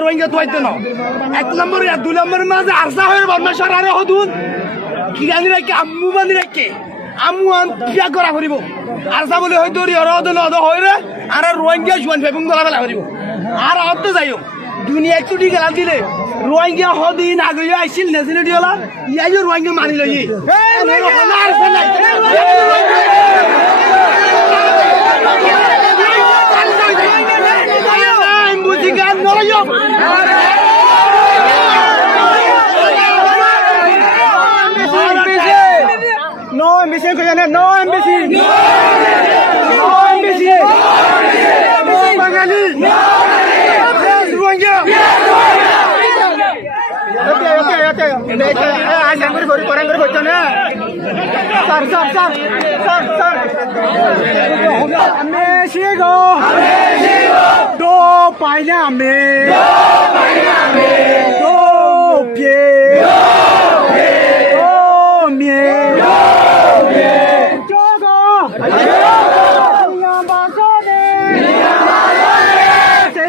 রোহিঙ্গা তো আইতো না এক নম্বর আর দুই নম্বরের মাঝে আরসা হয়ে বর্মাশার আরে হদুন কিরানি রাখে আম্মু বান্ধি রাখে আম্মু আন কিয়া করা করিব আরসা বলে হয়তো অরদ নদ হইরে আর রোহিঙ্গা জুয়ান ফেবুং দলা বেলা করিব আর অত যাইও দুনিয়া ছুটি গেলা দিলে রোহিঙ্গা হদিন আগে আইছিল নেশনালিটি হলা ইয়াইও রোহিঙ্গা মানি লই আরসা নাই বুঝিগান নলইও No embassy, no embassy, no embassy, no Bengali, Rohingya. Okay. I am going to go to Sir. Mexico, do paina me, do pie, do mie.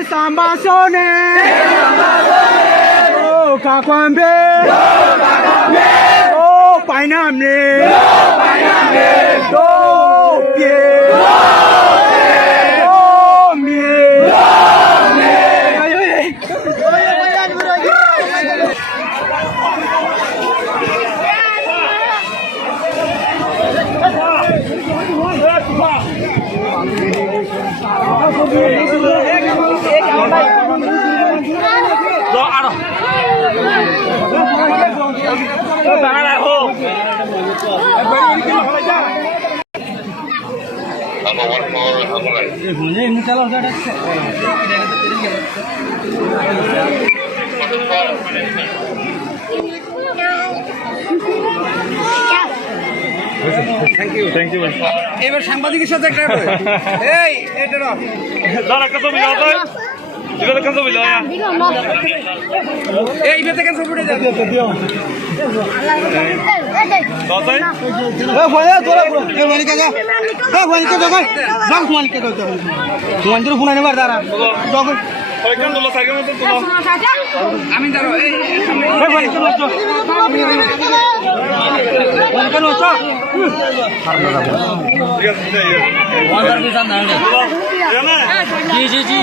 Sambasone, oh kakwambe, oh painamne, oh pie, oh mie. Thank you. এবার সাংবাদিকের সাথে একটা এই এটা না দাঁড়া কত মিলা হয় এগুলো কত মিলা এই বেতে কেন ছবিটা যাবে দাদাই এ ভয় তোরা এ মালিকা যা এ মালিকা যা রাম মালিকা কইতো মন্দির ফোন আইবার দাঁড়া যখন কয়জন দোলা সাইকেল মত তোলা আমি দাঁড়ো এই সামনে এ মালিকা নষ্ট মালিকা নষ্ট ঠিক আছে ওয়ান্ডার বিশাল না জি